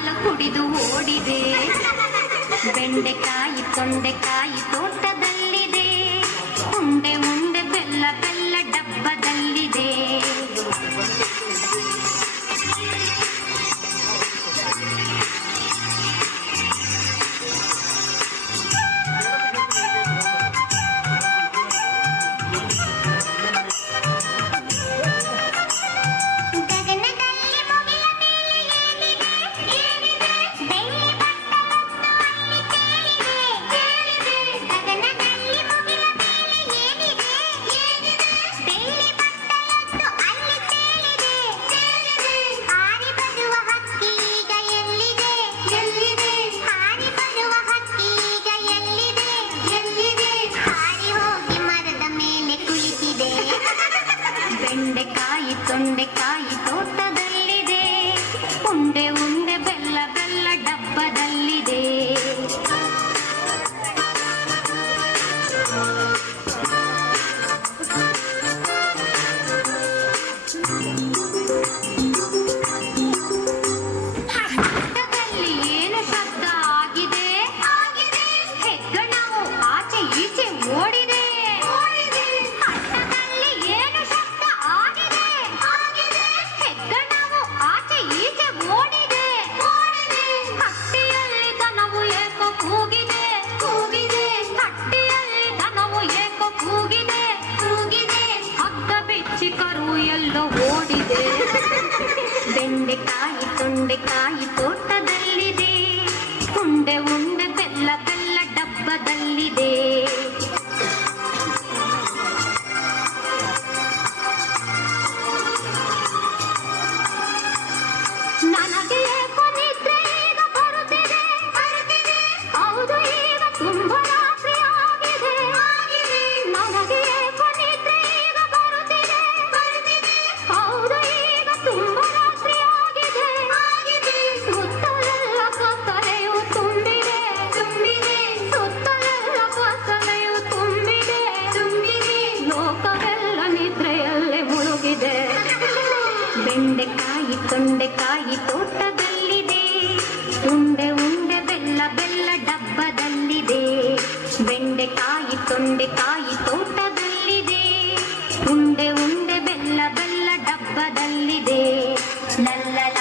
ಹಾಲು ಕುಡಿದು ಓಡಿದೆ. ಬೆಂಡೆಕಾಯಿ ತೊಂಡೆಕಾಯಿ ತೋಟದಲ್ಲಿದೆ. ಉಂಡೆ ಉಂಡೆ ಬೆಲ್ಲ ಬೆಲ್ಲ ಡಬ್ಬದಲ್ಲಿದೆ. ಬೆಂಡೆಕಾಯಿ ತೊಂಡೆಕಾಯಿ ತೋಟದಲ್ಲಿದೆ. ಉಂಡೆ ಉಂಡೆ ಬೆಲ್ಲ ಬೆಲ್ಲ ಡಬ್ಬದಲ್ಲಿದೆ. ಪಕ್ಕದಲ್ಲಿ ಏನು ಶಬ್ದ ಆಗಿದೆ? ಹೆಗ್ಗಣವು ಆಚೆ ಈಚೆ ಓಡಿದೆ. ಎಲ್ಲೋ ಓಡಿದೆ. ಬೆಂಡೆಕಾಯಿ ತೊಂಡೆಕಾಯಿ ತೋಟದಲ್ಲಿದೆ. ಉಂಡೆ ಉಂಡೆ ಬೆಲ್ಲ ಬೆಲ್ಲ ಡಬ್ಬದಲ್ಲಿದೆ. ನನಗೆ ಏಕೋ ನಿದ್ರೆ ಈಗ ಬರುತ್ತಿದೆ. ಹೌದು ಈಗ ತುಂಬ ರಾತ್ರಿ ಆಗಿದೆ. ನನಗೆ ಏಕೋ ನಿದ್ರೆ ಈಗ ಬರುತ್ತಿದೆ. ಹೌದು ಈಗ ತುಂಬ ರಾತ್ರಿ ಆಗಿದೆ. ಸುತ್ತಲೆಲ್ಲ ಕತ್ತಲೆಯು ತುಂಬಿದೆ. ಸುತ್ತಲೆಲ್ಲ ಕತ್ತಲೆಯು ತುಂಬಿದೆ. ಲೋಕವೆಲ್ಲ ನಿದ್ರೆಯಲ್ಲೇ ಮುಳುಗಿದೆ. ಬೆಂಡೆಕಾಯಿ ತೊಂಡೆಕಾಯಿ ತೋಟದಲ್ಲಿದೆ. ಉಂಡೆ ಉಂಡೆ ಬೆಲ್ಲ ಬೆಲ್ಲ ಡಬ್ಬದಲ್ಲಿದೆ. ಬೆಂಡೆಕಾಯಿ ತೊಂಡೆಕಾಯಿ ತೋಟದಲ್ಲಿದೆ. ಉಂಡೆ ಉಂಡೆ ಬೆಲ್ಲ ಬೆಲ್ಲ ಡಬ್ಬದಲ್ಲಿದೆ. ಲಲ್ಲಲ